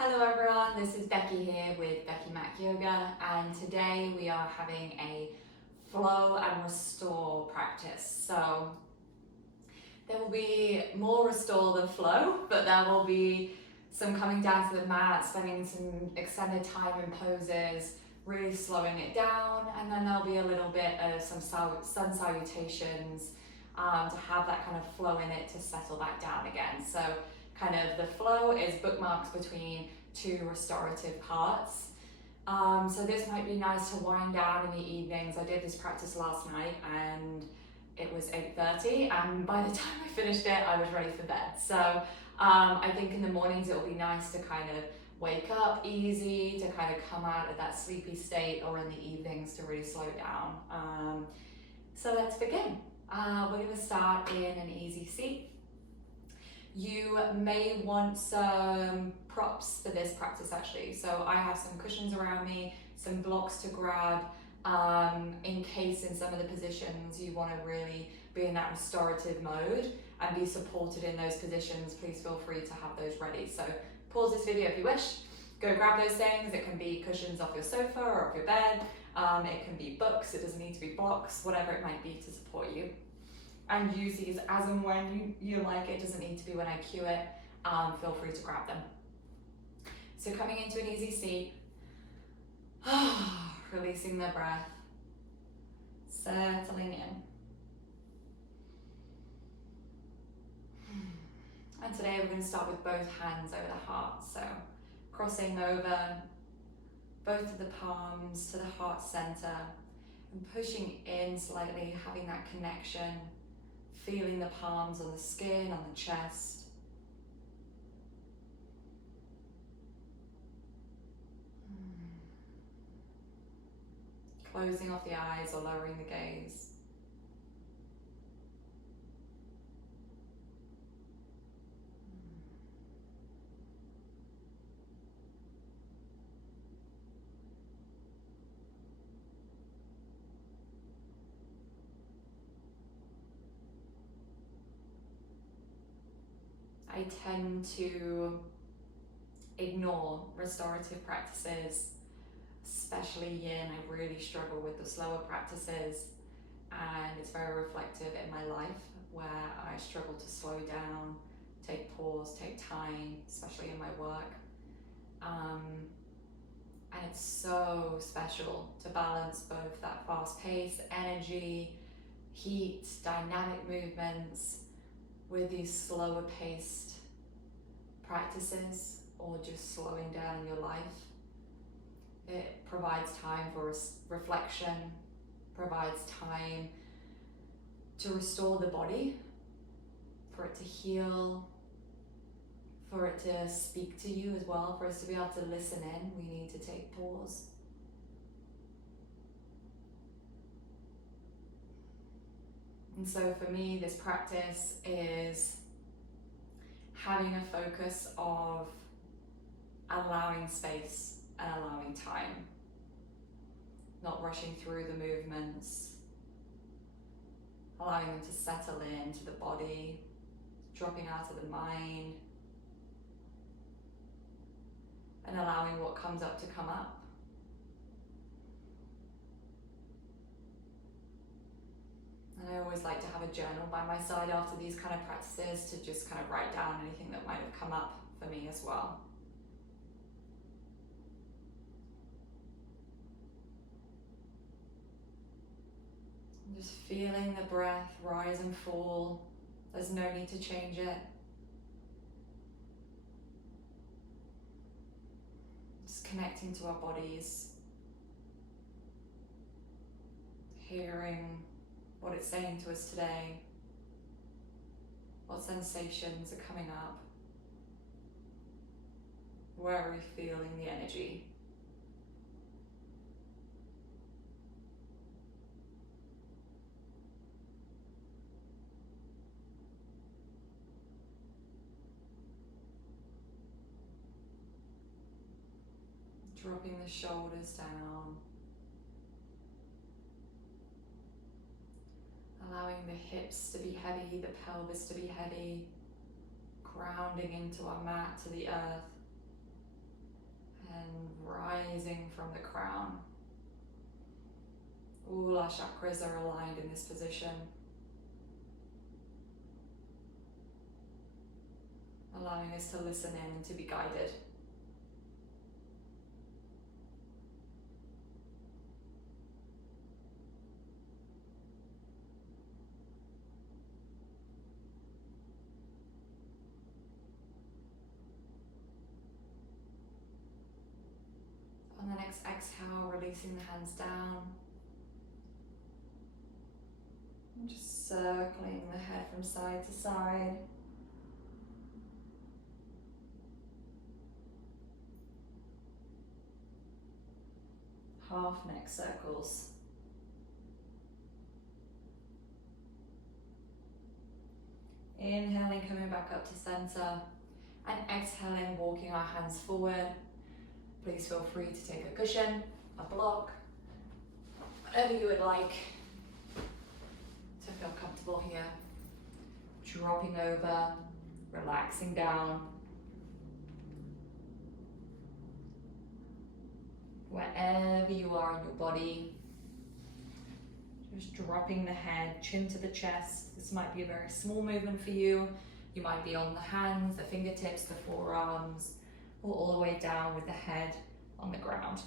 Hello everyone, this is Becky here with Becky Mac Yoga, and today we are having a flow and restore practice. So there will be more restore than flow, but there will be some coming down to the mat, spending some extended time in poses, really slowing it down, and then there'll be a little bit of some sun salutations to have that kind of flow in it to settle back down again. So kind of the flow is bookmarks between two restorative parts. So this might be nice to wind down in the evenings. I did this practice last night and it was 8:30, and by the time I finished it, I was ready for bed. So I think in the mornings it'll be nice to kind of wake up easy, to kind of come out of that sleepy state, or in the evenings to really slow down. So let's begin. We're going to start in an easy seat. You may want some props for this practice actually. So I have some cushions around me, some blocks to grab, in case in some of the positions you want to really be in that restorative mode and be supported in those positions. Please feel free to have those ready. So pause this video if you wish, go grab those things. It can be cushions off your sofa or off your bed, it can be books, it doesn't need to be blocks, whatever it might be to support you. And use these as and when you like. It doesn't need to be when I cue it. Feel free to grab them. So coming into an easy seat, releasing the breath, settling in. And today we're going to start with both hands over the heart. So crossing over both of the palms to the heart center and pushing in slightly, having that connection. Feeling the palms on the skin, on the chest. Closing off the eyes or lowering the gaze. I tend to ignore restorative practices, especially yin. I really struggle with the slower practices, and it's very reflective in my life where I struggle to slow down, take pause, take time, especially in my work. And it's so special to balance both that fast-paced energy, heat, dynamic movements with these slower paced practices, or just slowing down in your life. It provides time for reflection, provides time to restore the body, for it to heal, for it to speak to you as well. For us to be able to listen in, we need to take pause. And so for me, this practice is having a focus of allowing space and allowing time, not rushing through the movements, allowing them to settle into the body, dropping out of the mind, and allowing what comes up to come up. And I always like to have a journal by my side after these kind of practices to just kind of write down anything that might have come up for me as well. I'm just feeling the breath rise and fall. There's no need to change it. Just connecting to our bodies, hearing what it's saying to us today, what sensations are coming up, where are we feeling the energy. Dropping the shoulders down, allowing the hips to be heavy, the pelvis to be heavy, grounding into our mat, to the earth. and rising from the crown. All our chakras are aligned in this position, allowing us to listen in and to be guided. On the next exhale, releasing the hands down. And just circling the head from side to side. Half neck circles. Inhaling, coming back up to center, and exhaling, walking our hands forward. Please feel free to take a cushion, a block, whatever you would like to feel comfortable here. Dropping over, relaxing down. Wherever you are in your body, just dropping the head, chin to the chest. This might be a very small movement for you. You might be on the hands, the fingertips, the forearms, or all the way down with the head on the ground.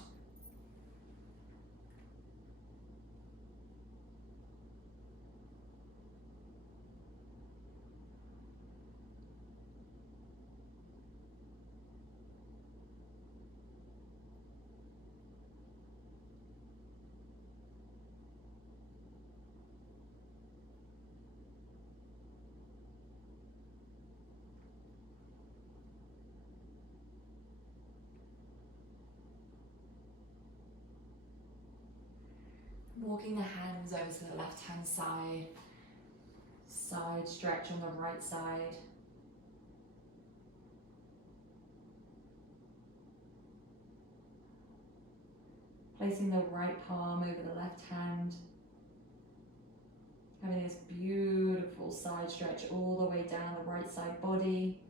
Walking the hands over to the left-hand side, side stretch on the right side. Placing the right palm over the left hand. Having this beautiful side stretch all the way down the right side body,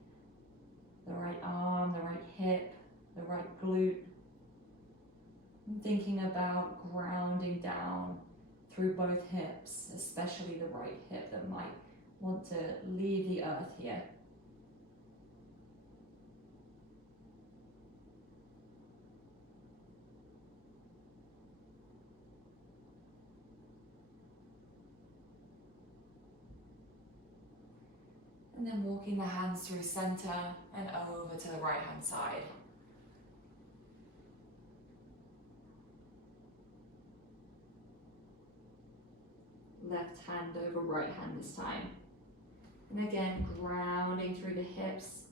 the right arm, the right hip, the right glute. And thinking about grounding down through both hips, especially the right hip that might want to leave the earth here. And then walking the hands through center and over to the right hand side. Left hand over right hand this time. And again, grounding through the hips.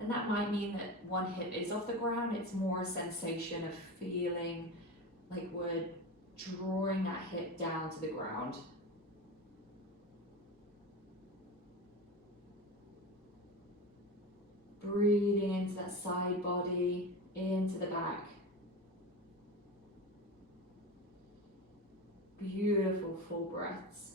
And that might mean that one hip is off the ground. It's more a sensation of feeling like we're drawing that hip down to the ground. Breathing into that side body, into the back. Beautiful full breaths.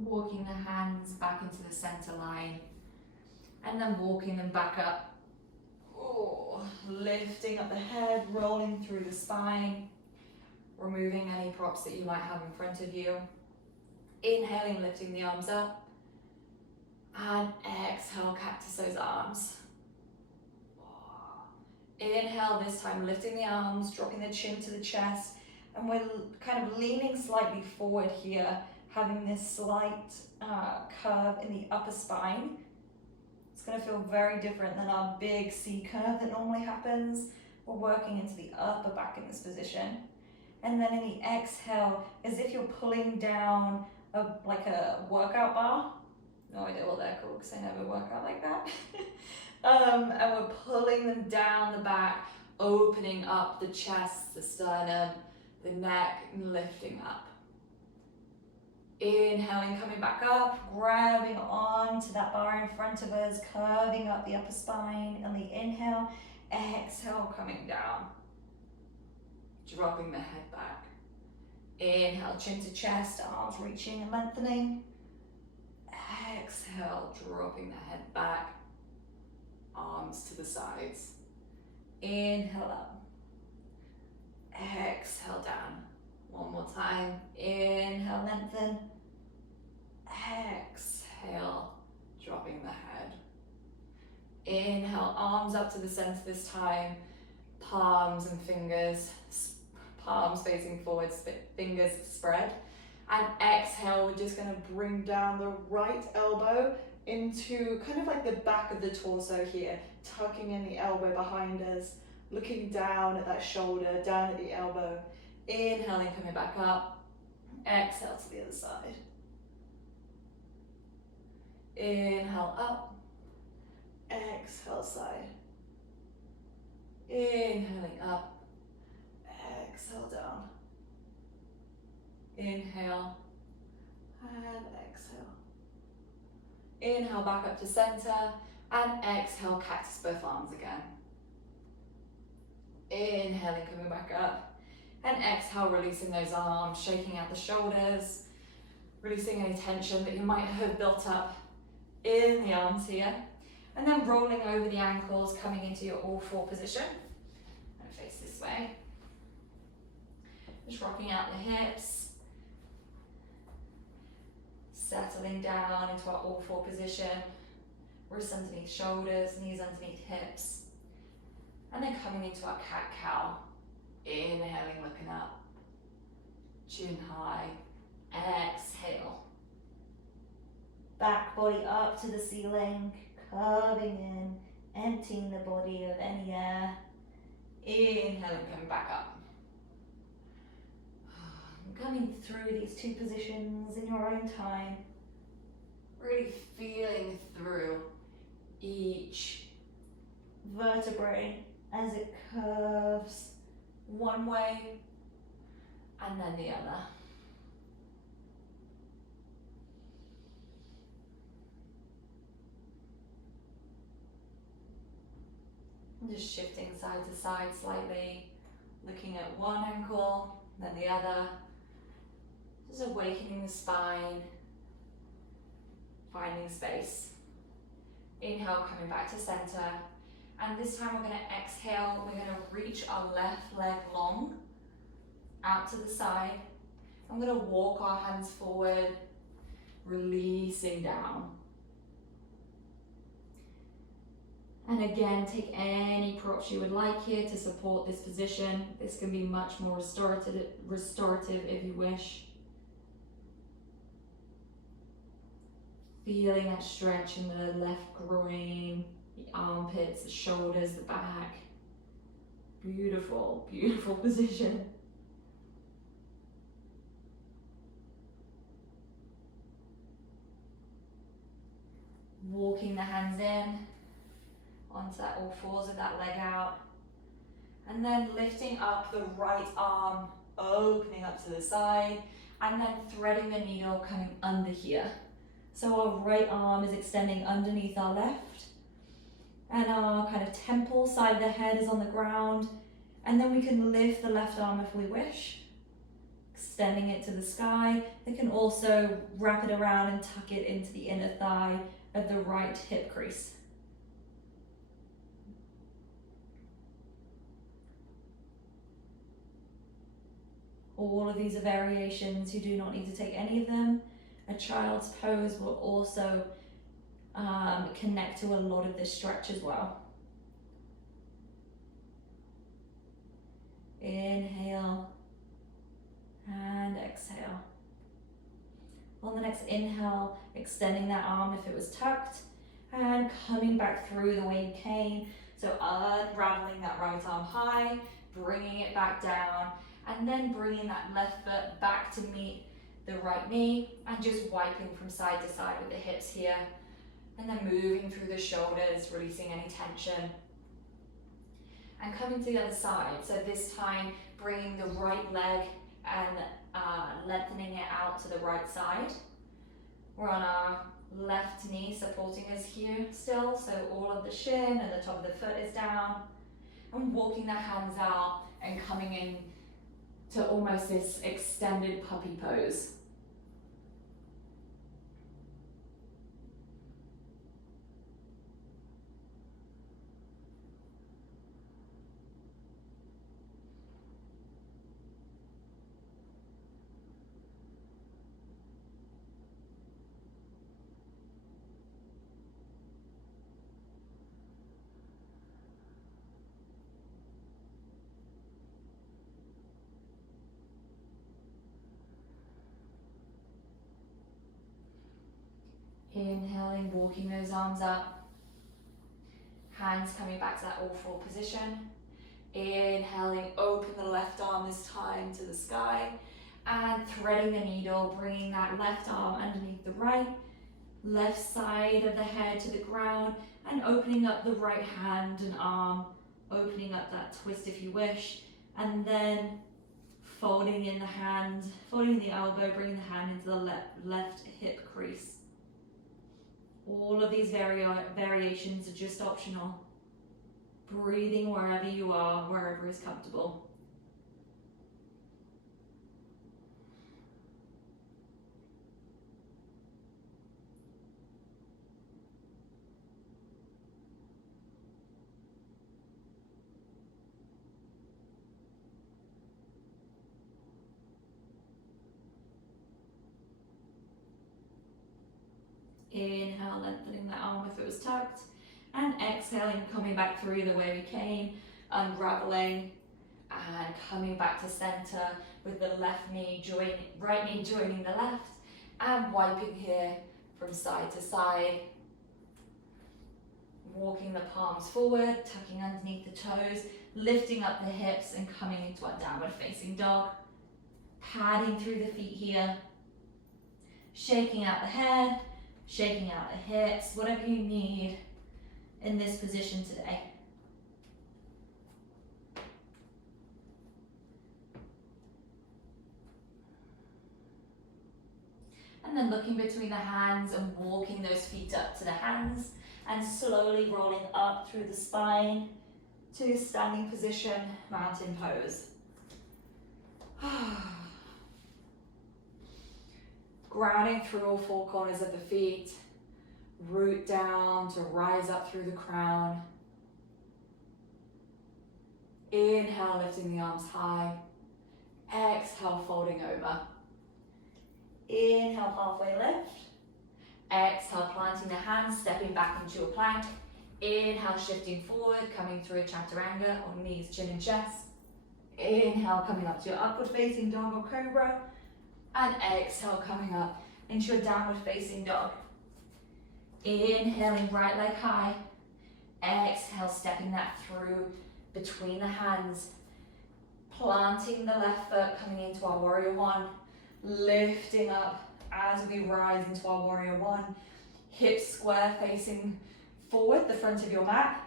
Walking the hands back into the center line and then walking them back up. Oh, lifting up the head, rolling through the spine, removing any props that you might have in front of you. Inhaling, lifting the arms up, and exhale, cactus those arms. Inhale, this time lifting the arms, dropping the chin to the chest, and we're kind of leaning slightly forward here, having this slight curve in the upper spine. It's going to feel very different than our big C curve that normally happens. We're working into the upper back in this position. And then in the exhale, as if you're pulling down like a workout bar. No idea what they're called because I never work out like that. And we're pulling them down the back, opening up the chest, the sternum, the neck lifting up. Inhaling, coming back up, grabbing onto that bar in front of us, curving up the upper spine on the inhale. Exhale, coming down, dropping the head back. Inhale, chin to chest, arms reaching and lengthening. Exhale, dropping the head back, arms to the sides. Inhale up, exhale down. One more time, inhale, lengthen. Exhale, dropping the head. Inhale, arms up to the center this time, palms and fingers, palms facing forwards, fingers spread. And exhale, we're just gonna bring down the right elbow into kind of like the back of the torso here, tucking in the elbow behind us, looking down at that shoulder, down at the elbow. Inhaling, coming back up. Exhale to the other side. Inhale up. Exhale side. Inhaling up. Exhale down. Inhale and exhale. Inhale back up to center and exhale, cactus both arms again. Inhaling, coming back up. And exhale, releasing those arms, shaking out the shoulders, releasing any tension that you might have built up in the arms here. And then rolling over the ankles, coming into your all four position. And face this way. Just rocking out the hips. Settling down into our all four position. Wrists underneath shoulders, knees underneath hips. And then coming into our cat-cow. Inhaling, looking up, chin high, exhale. Back body up to the ceiling, curving in, emptying the body of any air. Inhaling, coming back up. Coming through these two positions in your own time, really feeling through each vertebrae as it curves one way and then the other. And just shifting side to side slightly, looking at one ankle, then the other. Just awakening the spine, finding space. Inhale, coming back to center. And this time we're going to exhale, we're going to reach our left leg long, out to the side. I'm going to walk our hands forward, releasing down. And again, take any props you would like here to support this position. This can be much more restorative if you wish. Feeling that stretch in the left groin, the armpits, the shoulders, the back. Beautiful, beautiful position. Walking the hands in onto that all fours with that leg out. And then lifting up the right arm, opening up to the side, and then threading the needle coming under here. So our right arm is extending underneath our left, and our kind of temple side of the head is on the ground. And then we can lift the left arm if we wish, extending it to the sky. We can also wrap it around and tuck it into the inner thigh of the right hip crease. All of these are variations. You do not need to take any of them. A child's pose will also connect to a lot of this stretch as well. Inhale and exhale. On the next inhale, extending that arm if it was tucked and coming back through the way you came. So unraveling that right arm high, bringing it back down, and then bringing that left foot back to meet the right knee and just wiping from side to side with the hips here. And then moving through the shoulders, releasing any tension. And coming to the other side. So this time bringing the right leg and lengthening it out to the right side. We're on our left knee supporting us here still, so all of the shin and the top of the foot is down. And walking the hands out and coming in to almost this extended puppy pose. Inhaling, walking those arms up. Hands coming back to that all four position. Inhaling, open the left arm this time to the sky. And threading the needle, bringing that left arm underneath the right. Left side of the head to the ground. And opening up the right hand and arm. Opening up that twist if you wish. And then folding in the hand, folding the elbow, bringing the hand into the left hip crease. All of these variations are just optional. Breathing wherever you are, wherever is comfortable. Inhale, lengthening the arm if it was tucked. And exhaling, coming back through the way we came, unraveling and coming back to center with the left knee right knee joining the left, and wiping here from side to side. Walking the palms forward, tucking underneath the toes, lifting up the hips and coming into our downward facing dog. Padding through the feet here. Shaking out the head, shaking out the hips, whatever you need in this position today. And then looking between the hands and walking those feet up to the hands and slowly rolling up through the spine to standing position, mountain pose. Grounding through all four corners of the feet, root down to rise up through the crown. Inhale, lifting the arms high. Exhale, folding over. Inhale, halfway lift. Exhale, planting the hands, stepping back into a plank. Inhale, shifting forward, coming through a chaturanga on knees, chin and chest. Inhale, coming up to your upward facing dog or cobra. And exhale, coming up into your downward facing dog. Inhaling, right leg high. Exhale, stepping that through between the hands. Planting the left foot, coming into our warrior one. Lifting up as we rise into our warrior one. Hips square facing forward, the front of your mat.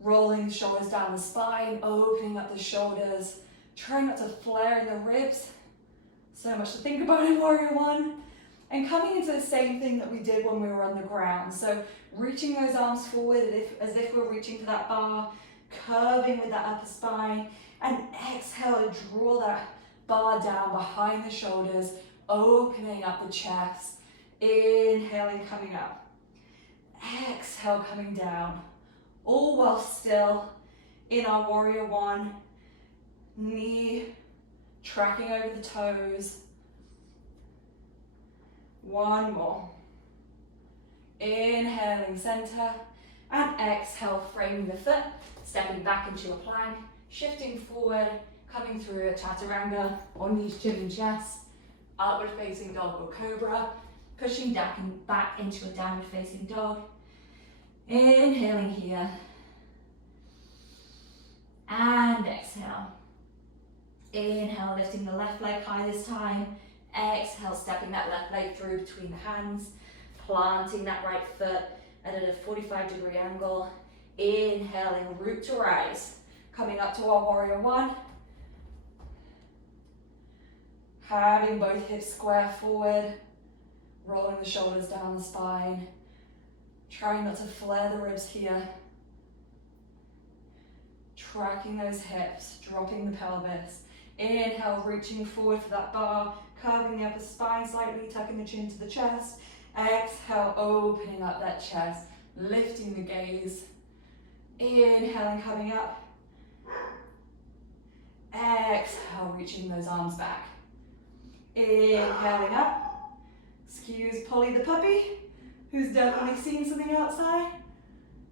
Rolling the shoulders down the spine, opening up the shoulders. Trying not to flare in the ribs. So much to think about in warrior one. And coming into the same thing that we did when we were on the ground. So reaching those arms forward as if we're reaching for that bar, curving with that upper spine, and exhale, draw that bar down behind the shoulders, opening up the chest. Inhaling, coming up. Exhale, coming down. All while still in our warrior one. Knee tracking over the toes. One more. Inhaling, center, and exhale, framing the foot, stepping back into a plank, shifting forward, coming through a chaturanga, on knees, chin and chest, upward facing dog or cobra, pushing back into a downward facing dog. Inhaling here, and exhale. Inhale, lifting the left leg high this time. Exhale, stepping that left leg through between the hands, planting that right foot at a 45-degree angle. Inhaling, root to rise. Coming up to our warrior one. Having both hips square forward, rolling the shoulders down the spine. Trying not to flare the ribs here. Tracking those hips, dropping the pelvis. Inhale, reaching forward for that bar, curving the upper spine slightly, tucking the chin to the chest. Exhale, opening up that chest, lifting the gaze. Inhaling, coming up. Exhale, reaching those arms back. Inhaling up. Excuse Polly the puppy, who's definitely seen something outside.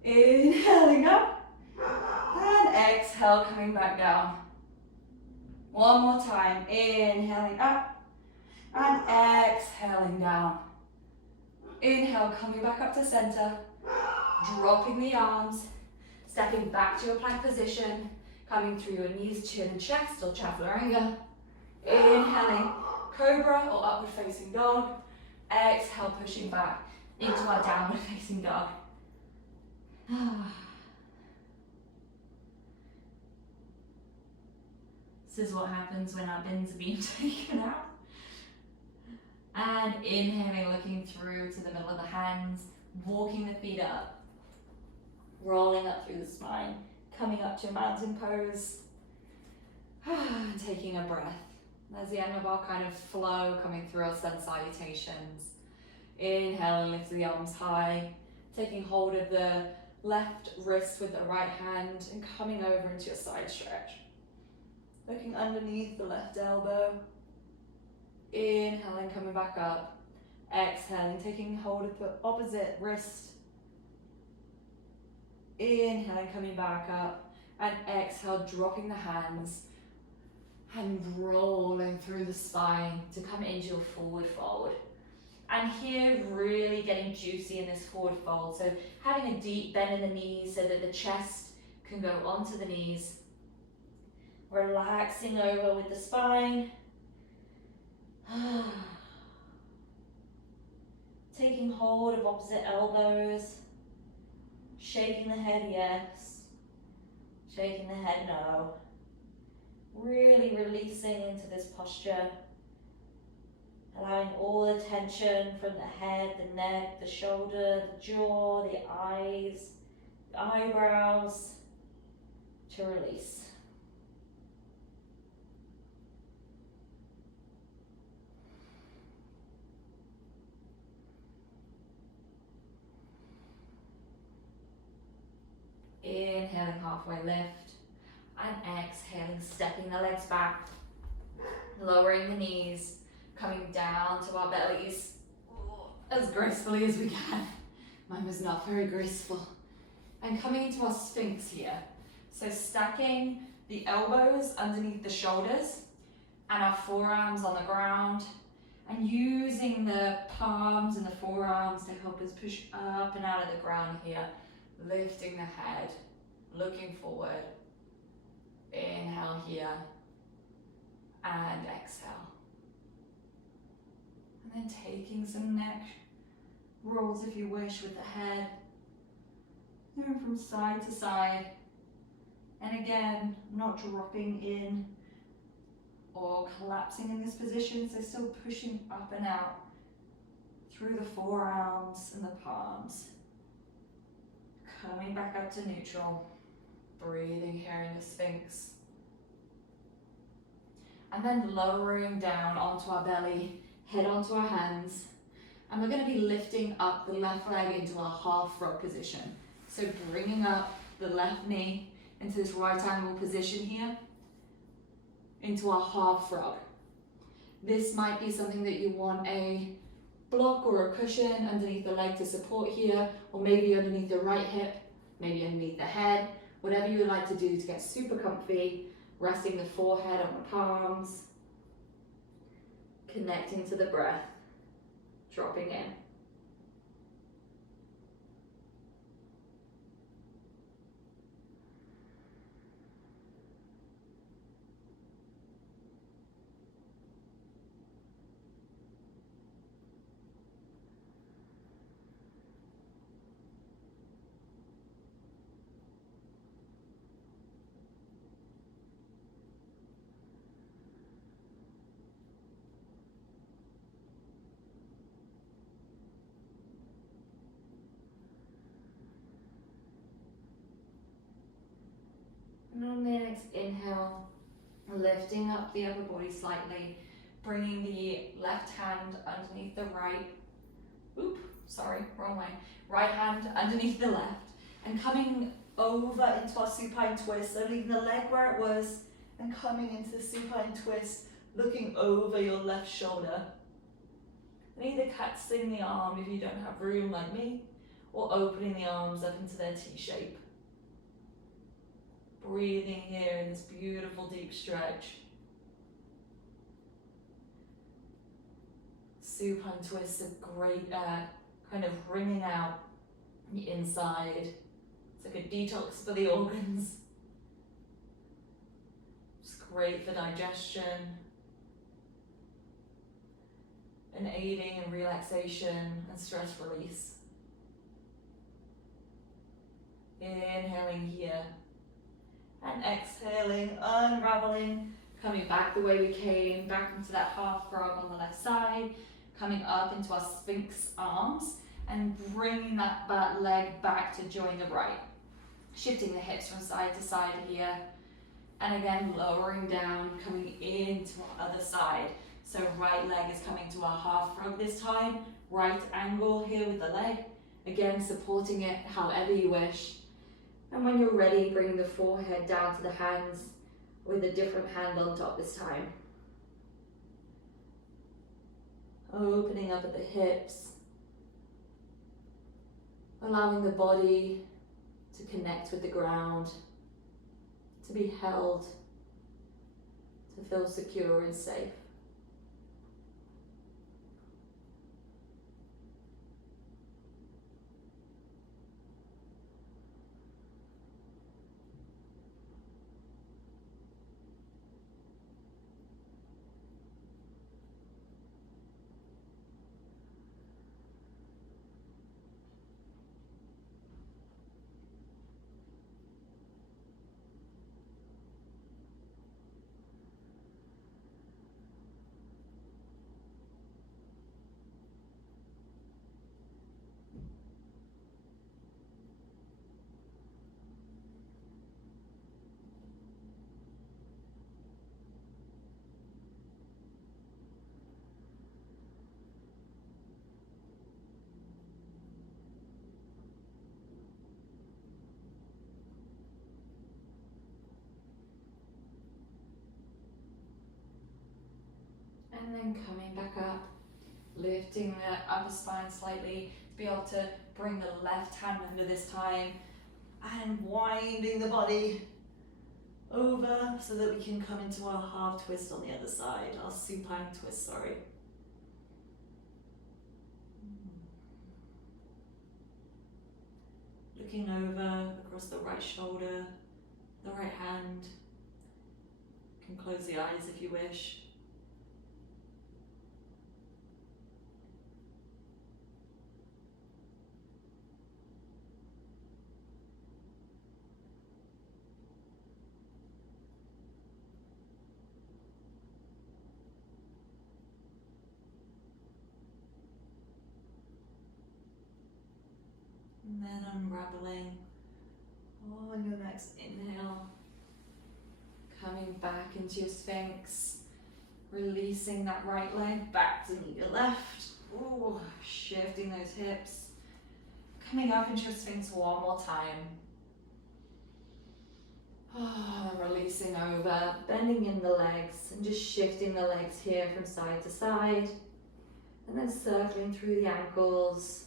Inhaling up. And exhale, coming back down. One more time. Inhaling up. And exhaling down. Inhale, coming back up to center. Dropping the arms. Stepping back to your plank position. Coming through your knees, chin and chest, or chaturanga. Inhaling, cobra or upward facing dog. Exhale, pushing back into our downward facing dog. This is what happens when our bins are being taken out. And inhaling, looking through to the middle of the hands, walking the feet up, rolling up through the spine, coming up to a mountain pose. Taking a breath. That's the end of our kind of flow, coming through our sun salutations. Inhale and lift the arms high, taking hold of the left wrist with the right hand and coming over into your side stretch. Looking underneath the left elbow. Inhaling, coming back up. Exhaling, taking hold of the opposite wrist. Inhaling, coming back up. And exhale, dropping the hands and rolling through the spine to come into your forward fold. And here, really getting juicy in this forward fold. So having a deep bend in the knees so that the chest can go onto the knees. Relaxing over with the spine. Taking hold of opposite elbows. Shaking the head yes. Shaking the head no. Really releasing into this posture. Allowing all the tension from the head, the neck, the shoulder, the jaw, the eyes, the eyebrows to release. Inhaling, halfway lift, and exhaling, stepping the legs back, lowering the knees, coming down to our bellies as gracefully as we can. Mine was not very graceful. And coming into our Sphinx here. So stacking the elbows underneath the shoulders and our forearms on the ground, and using the palms and the forearms to help us push up and out of the ground here. Lifting the head, looking forward. Inhale here, and exhale. And then taking some neck rolls if you wish with the head. Moving from side to side. And again, not dropping in or collapsing in this position, so still pushing up and out through the forearms and the palms. Coming back up to neutral, breathing here in the Sphinx. And then lowering down onto our belly, head onto our hands. And we're going to be lifting up the left leg into our half frog position. So bringing up the left knee into this right angle position here, into our half frog. This might be something that you want a block or a cushion underneath the leg to support here, or maybe underneath the right hip, maybe underneath the head, whatever you would like to do to get super comfy, resting the forehead on the palms, connecting to the breath, dropping in. And on the next inhale, lifting up the upper body slightly, bringing the left hand underneath the right, wrong way. Right hand underneath the left, and coming over into our supine twist, so leaving the leg where it was, and coming into the supine twist, looking over your left shoulder. And either catching the arm if you don't have room like me, or opening the arms up into their T shape. Breathing here in this beautiful deep stretch. Supine twists are great at kind of wringing out the inside. It's like a detox for the organs. It's great for digestion and aiding in relaxation and stress release. Inhaling here and exhaling, unraveling, coming back the way we came, back into that half frog on the left side, coming up into our Sphinx arms and bringing that leg back to join the right. Shifting the hips from side to side here, and again lowering down, coming into our other side. So right leg is coming to our half frog this time, right angle here with the leg, again supporting it however you wish. And when you're ready, bring the forehead down to the hands with a different hand on top this time. Opening up at the hips, allowing the body to connect with the ground, to be held, to feel secure and safe. And then coming back up, lifting the upper spine slightly to be able to bring the left hand under this time and winding the body over so that we can come into our half twist on the other side, our supine twist, sorry. Looking over across the right shoulder, the right hand. You can close the eyes if you wish. And then unraveling on your next inhale, coming back into your Sphinx, releasing that right leg back to meet your left. Ooh, shifting those hips, coming up into your Sphinx one more time. Releasing over, bending in the legs and just shifting the legs here from side to side, and then circling through the ankles,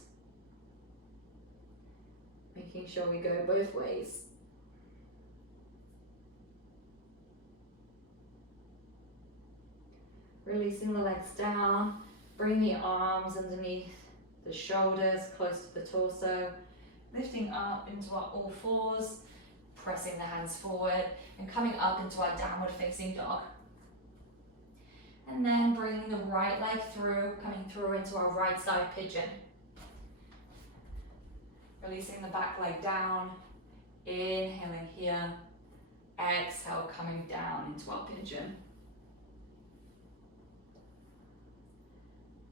making sure we go both ways. Releasing the legs down, bring the arms underneath the shoulders, close to the torso, lifting up into our all fours, pressing the hands forward and coming up into our downward facing dog. And then bringing the right leg through, coming through into our right side pigeon. Releasing the back leg down, inhaling here, exhale, coming down into our pigeon.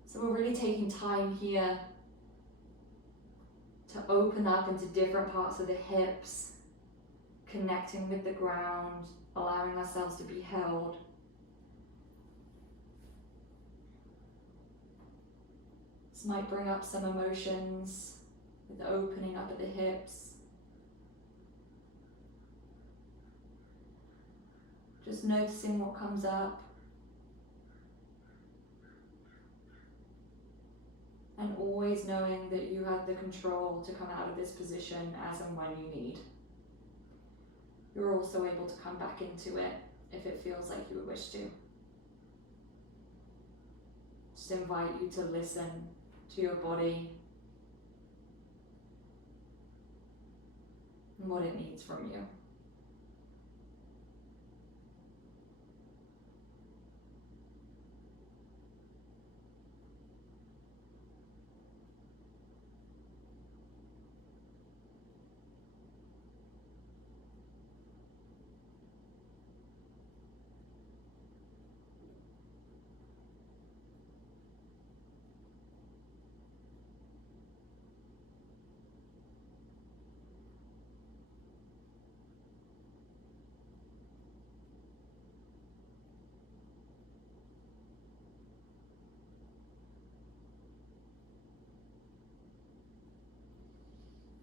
So we're really taking time here to open up into different parts of the hips, connecting with the ground, allowing ourselves to be held. This might bring up some emotions with the opening up at the hips. Just noticing what comes up. And always knowing that you have the control to come out of this position as and when you need. You're also able to come back into it if it feels like you would wish to. Just invite you to listen to your body and what it needs from you.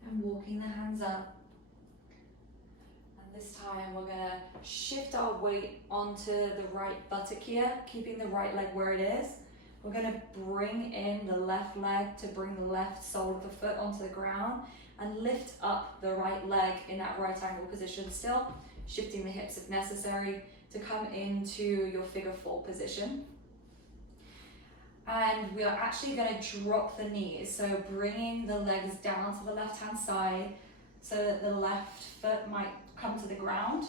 And walking the hands up. And this time we're gonna shift our weight onto the right buttock here, keeping the right leg where it is. We're gonna bring in the left leg to bring the left sole of the foot onto the ground and lift up the right leg in that right angle position still, shifting the hips if necessary to come into your figure four position. And we are actually going to drop the knees, so bringing the legs down to the left hand side so that the left foot might come to the ground.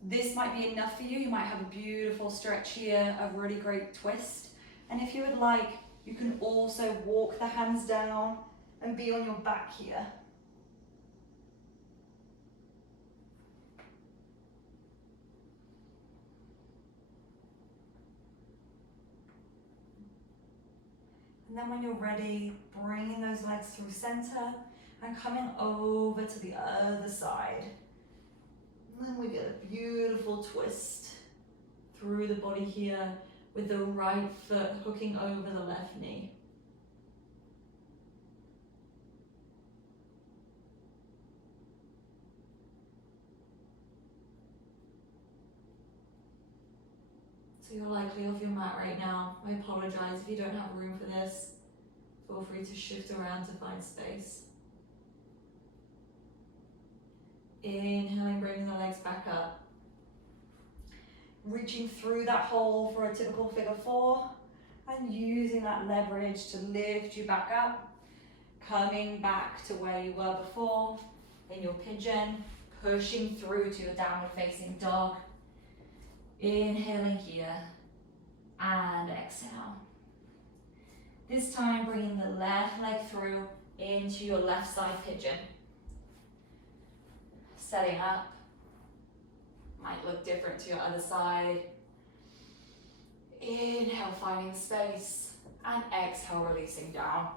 This might be enough for you. You might have a beautiful stretch here, a really great twist. And if you would like, you can also walk the hands down and be on your back here. And then when you're ready, bringing those legs through center and coming over to the other side. And then we get a beautiful twist through the body here with the right foot hooking over the left knee. So you're likely off your mat right now. I apologize if you don't have room for this. Feel free to shift around to find space. Inhaling, bringing the legs back up. Reaching through that hole for a typical figure four and using that leverage to lift you back up. Coming back to where you were before in your pigeon, pushing through to your downward facing dog. Inhaling here and exhale. This time bringing the left leg through into your left side pigeon. Setting up. Might look different to your other side. Inhale, finding space, and exhale, releasing down.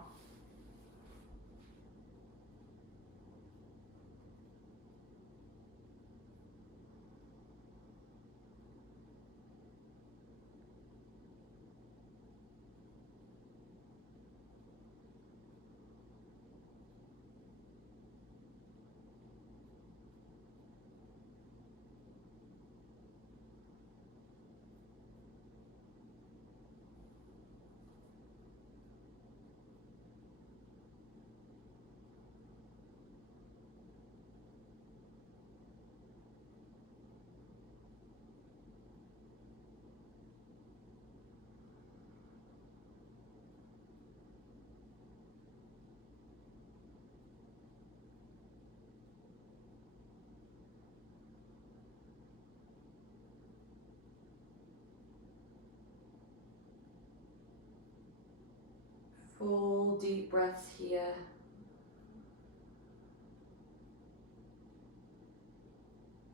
Full deep breaths here.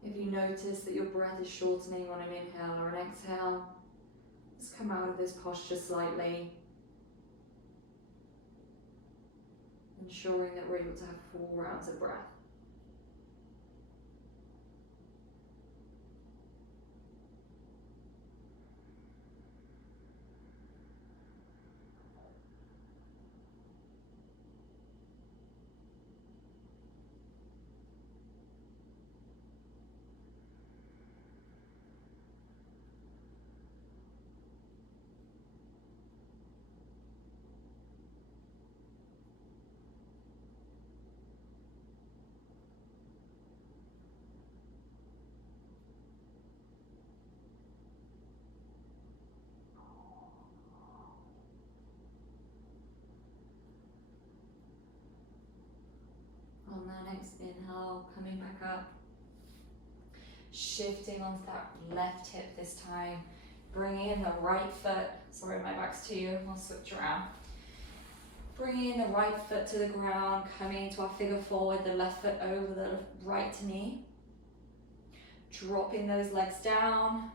If you notice that your breath is shortening on an inhale or an exhale, just come out of this posture slightly, ensuring that we're able to have 4 rounds of breath. back up. Shifting onto that left hip this time. Bringing in the right foot. Sorry, my back's to you. I'll switch around. Bringing in the right foot to the ground, coming into our figure four with the left foot over the right knee. Dropping those legs down.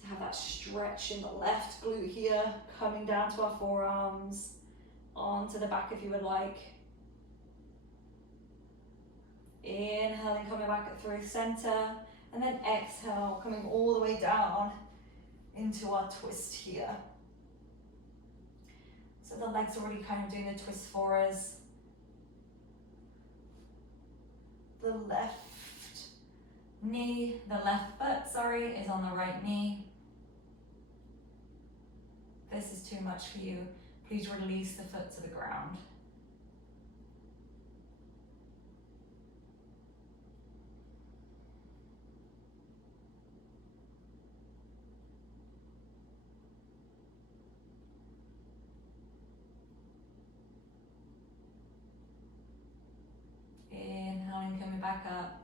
To have that stretch in the left glute here, coming down to our forearms, onto the back if you would like. Inhaling, coming back through center, and then exhale, coming all the way down into our twist here. So the legs are already kind of doing the twist for us. The left foot, is on the right knee. If this is too much for you, please release the foot to the ground. Inhaling, coming back up.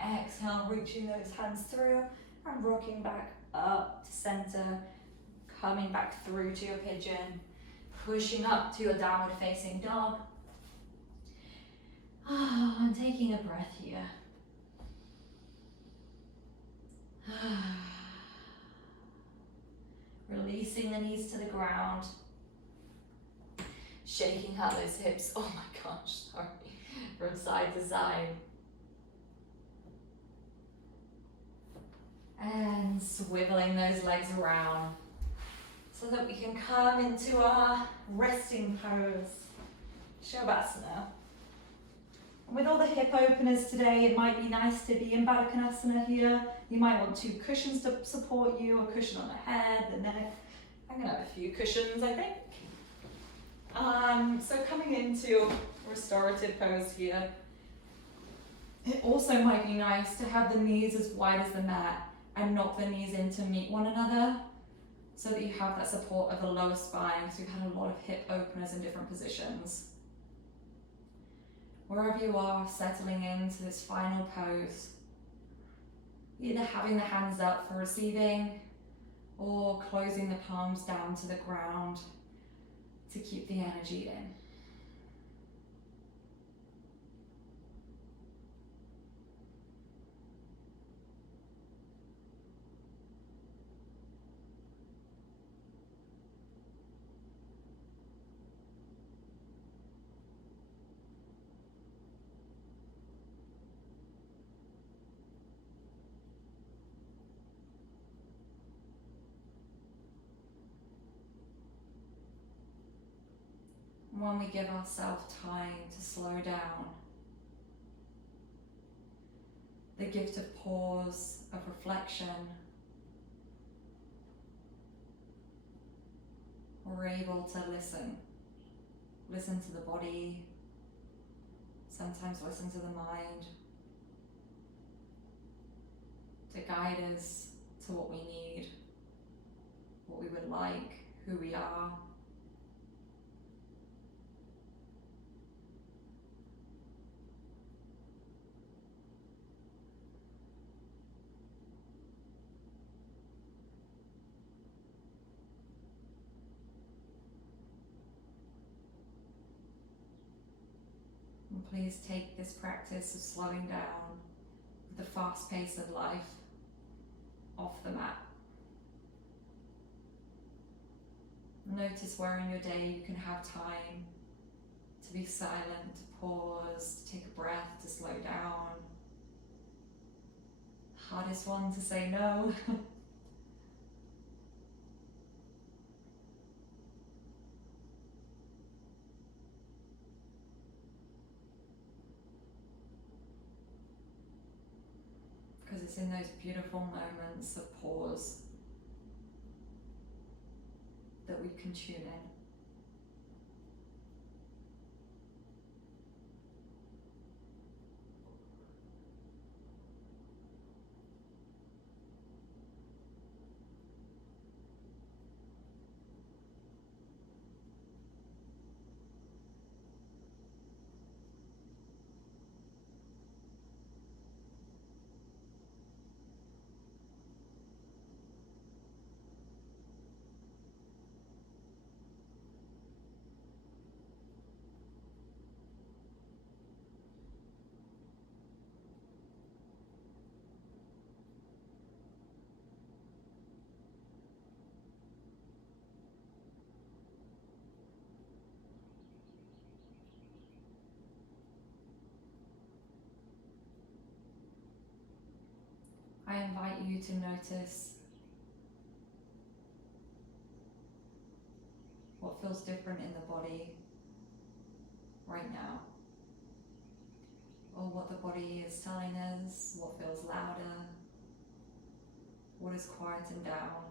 Exhale, reaching those hands through and rocking back up to center. Coming back through to your pigeon. Pushing up to your downward facing dog. And taking a breath here. Releasing the knees to the ground. Shaking out those hips. Oh my gosh, sorry. From side to side. And swiveling those legs around so that we can come into our resting pose, Shavasana. And with all the hip openers today, it might be nice to be in Baddha Konasana here. You might want 2 cushions to support you, a cushion on the head, the neck. I'm gonna have a few cushions, I think. So coming into restorative pose here. It also might be nice to have the knees as wide as the mat and knock the knees in to meet one another so that you have that support of the lower spine, because we've had a lot of hip openers in different positions. Wherever you are, settling into this final pose, either having the hands up for receiving or closing the palms down to the ground to keep the energy in. When we give ourselves time to slow down, the gift of pause, of reflection, we're able to listen to the body, sometimes listen to the mind, to guide us to what we need, what we would like, who we are. And please take this practice of slowing down with the fast pace of life off the mat. Notice where in your day you can have time to be silent, to pause, to take a breath, to slow down. The hardest one to say no. Because it's in those beautiful moments of pause that we can tune in. I invite you to notice what feels different in the body right now, or what the body is telling us, what feels louder, what is quieting down.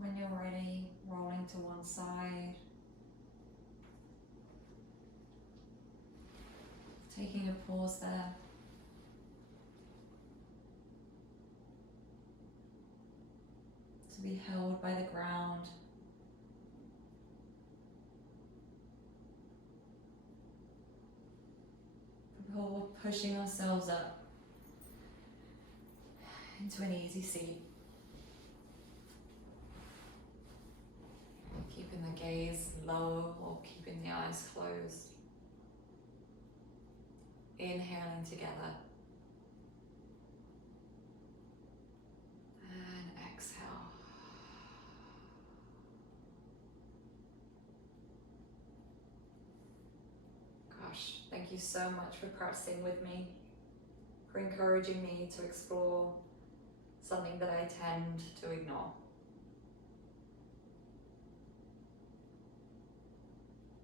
When you're ready, rolling to one side, taking a pause there. To be held by the ground. Before pushing ourselves up into an easy seat. Keeping the gaze low or keeping the eyes closed. Inhaling together. And exhale. Gosh, thank you so much for practicing with me, for encouraging me to explore something that I tend to ignore.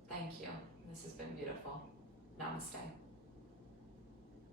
Thank you. This has been beautiful. Namaste.